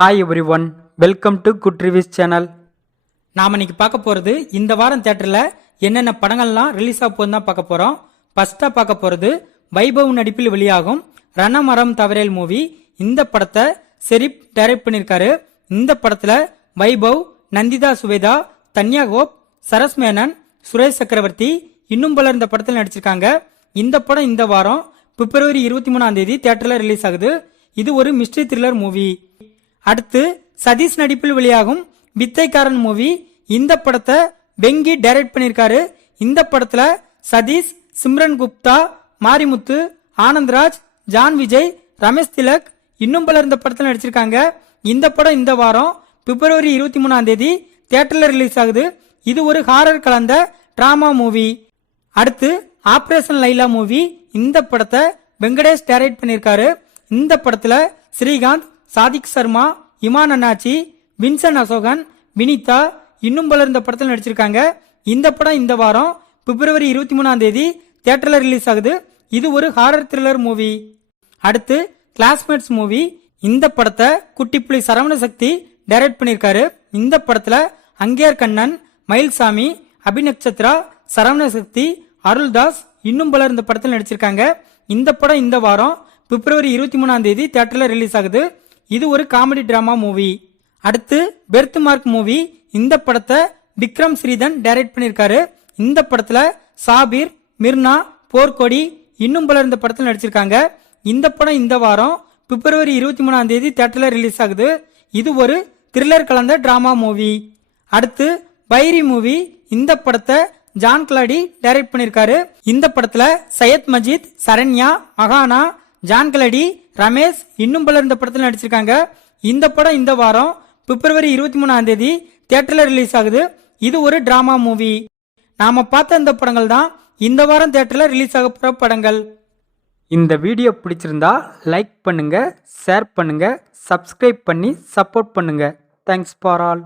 Hi everyone welcome to good reviews channel நாம் இன்னைக்கு பார்க்க போகிறது இந்த வாரம் தேட்டரில் என்னென்ன படங்கள்லாம் ரிலீஸ் ஆக போகுதுன்னு தான் பார்க்க போகிறோம் ஃபஸ்ட்டாக பார்க்க போகிறது வைபவ் நடிப்பில் வெளியாகும் ரணமரம் தவறேல் மூவி இந்த படத்தை செரிப் டைரக்ட் பண்ணியிருக்காரு இந்த படத்தில் வைபவ் நந்திதா சுவேதா தன்யா கோப் சரஸ் மேனன் சுரேஷ் சக்கரவர்த்தி இன்னும் பலர் இந்த படத்தில் நடிச்சிருக்காங்க. இந்த படம் இந்த வாரம் பிப்ரவரி இருபத்தி மூணாம் தேதி தேட்டரில் ரிலீஸ் ஆகுது. இது ஒரு மிஸ்ட்ரி த்ரில்லர் மூவி அடுத்து சதீஷ் நடிப்பில் வெளியாகும் வித்தைக்காரன் மூவி. இந்த படத்தை வெங்கி டைரக்ட் பண்ணியிருக்காரு. இந்த படத்துல சதீஷ் சிம்ரன் குப்தா மாரிமுத்து ஆனந்த்ராஜ் ஜான் விஜய் ரமேஷ் திலக் இன்னும் பலர் இந்த படத்தில் நடிச்சிருக்காங்க. இந்த படம் இந்த வாரம் பிப்ரவரி இருபத்தி மூணாம் தேதி தியேட்டர்ல ரிலீஸ் ஆகுது. இது ஒரு ஹாரர் கலந்த டிராமா மூவி. அடுத்து ஆப்ரேஷன் லைலா மூவி. இந்த படத்தை வெங்கடேஷ் டைரக்ட் பண்ணியிருக்காரு. இந்த படத்தில் ஸ்ரீகாந்த் சாதிக் சர்மா இமான் அண்ணாச்சி வின்சன் அசோகன் வினிதா இன்னும் பலர் இந்த படத்தில் நடிச்சிருக்காங்க. இந்த படம் இந்த வாரம் பிப்ரவரி இருபத்தி மூணாம் தேதி தியேட்டர்ல ரிலீஸ் ஆகுது. இது ஒரு ஹாரர் த்ரில்லர் மூவி அடுத்து கிளாஸ்மேட்ஸ் மூவி இந்த படத்தை குட்டிப்புலி சரவண சக்தி டைரக்ட் பண்ணியிருக்காரு. இந்த படத்துல அங்கேயர் கண்ணன் மயில்சாமி அபிநக்சத்ரா சரவண சக்தி அருள்தாஸ் இன்னும் பலர் இந்த படத்தில் நடிச்சிருக்காங்க. இந்த படம் இந்த வாரம் பிப்ரவரி இருபத்தி மூணாம் தேதி தியேட்டர்ல ரிலீஸ் ஆகுது. இது ஒரு காமெடி டிராமா மூவி. அடுத்து பெர்த் மார்க் மூவி. இந்த படத்தை விக்ரம் ஸ்ரீதன் டைரக்ட் பண்ணியிருக்காரு. இந்த படத்துல சாபீர் மிர்னா போர்க்கொடி இன்னும் பலர் இந்த படத்தில் நடிச்சிருக்காங்க. இந்த படம் இந்த வாரம் பிப்ரவரி இருபத்தி மூணாம் தேதி தியேட்டர்ல ரிலீஸ் ஆகுது. இது ஒரு த்ரில்லர் கலந்த டிராமா மூவி. அடுத்து பைரி மூவி. இந்த படத்தை ஜான் கிளாடி டைரக்ட் பண்ணியிருக்காரு. இந்த படத்துல சையத் மஜித் சரண்யா மகானா ஜான் கிளாடி ரமேஷ் இன்னும் பலர் இந்த படத்தில் நடிச்சிருக்காங்க. இந்த படம் இந்த வாரம் பிப்ரவரி இருபத்தி மூணாம் தேதி தியேட்டர்ல ரிலீஸ் ஆகுது. இது ஒரு டிராமா மூவி நாம பார்த்த இந்த படங்கள் தான் இந்த வாரம் தியேட்டர்ல ரிலீஸ் ஆக போற படங்கள். இந்த வீடியோ பிடிச்சிருந்தா லைக் பண்ணுங்க ஷேர் பண்ணுங்க சப்ஸ்கிரைப் பண்ணி சப்போர்ட் பண்ணுங்க. Thanks for all